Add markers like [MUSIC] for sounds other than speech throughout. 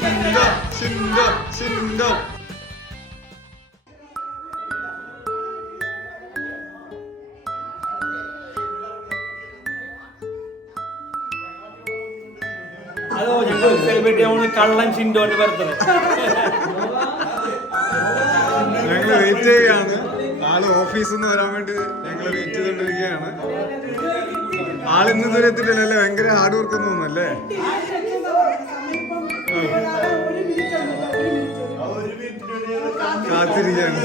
신덕 신덕 신덕 അതോ ഞങ്ങൾ സെലിബ്രേറ്റ് നമ്മൾ കള്ളൻ ചിന്തോന്റെ ബർത്ത്ഡേ ഞങ്ങൾ വെയിറ്റ് ചെയ്യുകയാണ്. നാളെ ഓഫീസിൽ നിന്ന് വരാൻ വേണ്ടി ഞങ്ങൾ വെയിറ്റ് ചെയ്തുകൊണ്ടിരിക്കുകയാണ് ഇതുവരെ എത്തിയിട്ടില്ലല്ലേ? ഭയങ്കര ഹാർഡ് വർക്ക് ഒന്നും തോന്നുന്നല്ലേ? കാത്തിരിക്കാണ്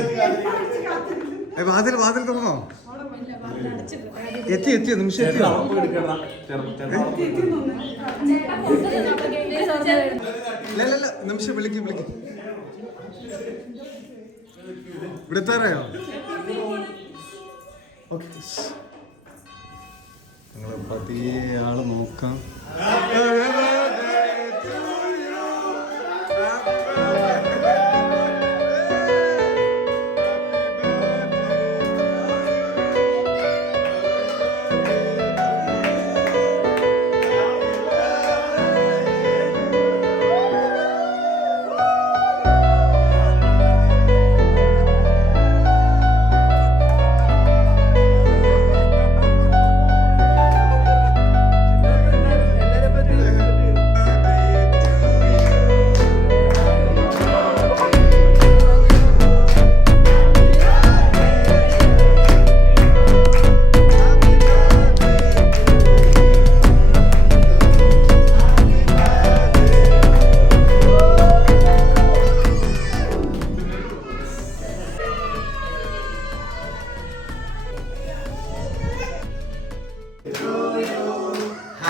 വാതിൽ വാതിൽ തുറന്നോ? എത്തി എത്തിയോ? നിമിഷം ഇല്ല, നിമിഷം വിളിക്കും വിളിക്കും. ഇവിടെ എത്താറായോ? ഓക്കെ ഞങ്ങൾ പതിയെ ആൾ നോക്കാം.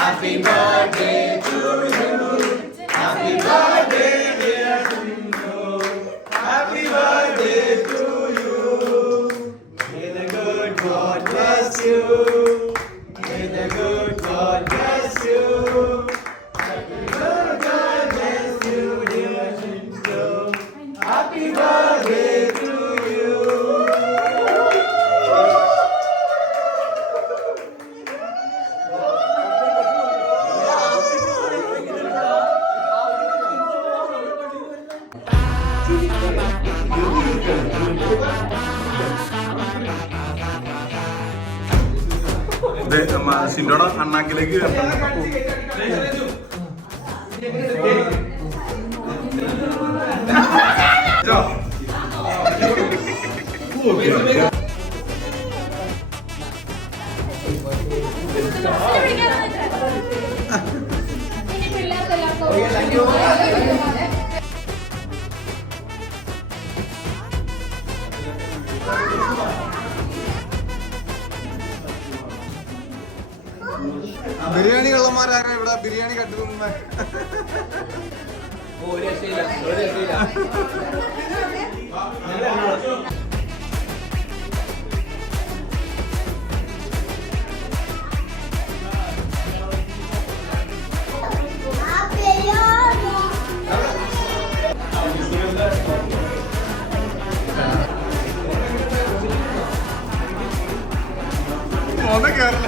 Happy birthday to you. Happy birthday, dear Sindhu. Happy birthday to you. May the good God bless you. May the good ഷിൻഡോടെ അണ്ണാക്കിലേക്ക് biryani ഇവിടെ ബിരിയാണി കട്ടുന്നത് ഒന്ന് കേറില്ല.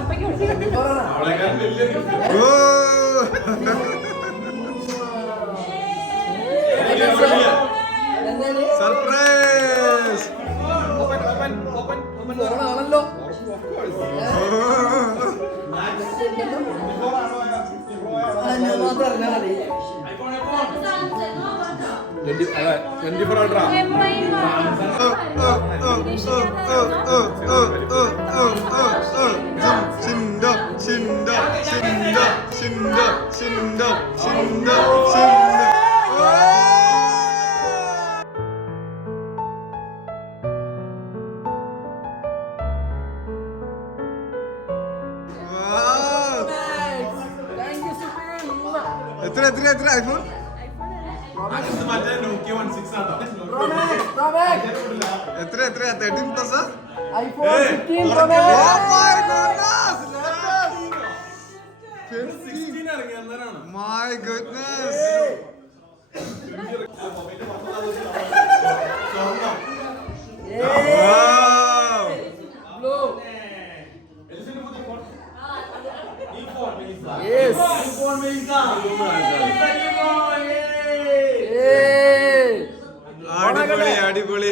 അപ്പയ്ക്ക് [LAUGHS] എത്ര എത്ര എത്ര? ഐഫോൺ? എത്ര എത്രയാ തേർട്ടീൻ പ്ലസ് സിക്സ്റ്റീൻ ഇറങ്ങി അന്നേരമാണ് മൈ ഗുഡ്നസ് അടിപൊളി അടിപൊളി.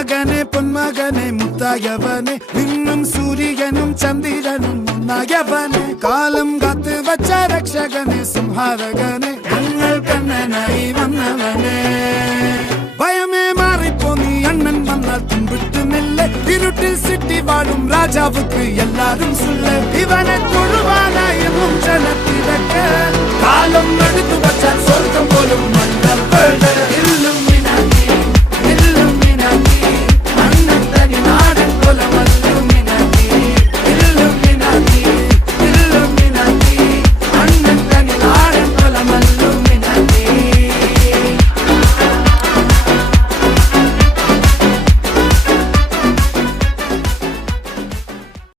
மகனே பொன்மகனே முத்தாயவனே விண்ணும் சூரியனும் சந்திரனும் முன்னாயவனே. காலம் காத்து வச்ச ரக்ஷகனே சும்ஹாரகனே கண்ணல் கண்ணனாய் வந்தவனே. பயமே மாறிப்போ நீ அண்ணன் வந்தால் தும்பிட்டு நில்ல இருட்டில் சிட்டி வாழும் ராஜாவுக்கு எல்லாரும் சொல்ல இவனை தொழுவானாயும் ஜனத்திறக்க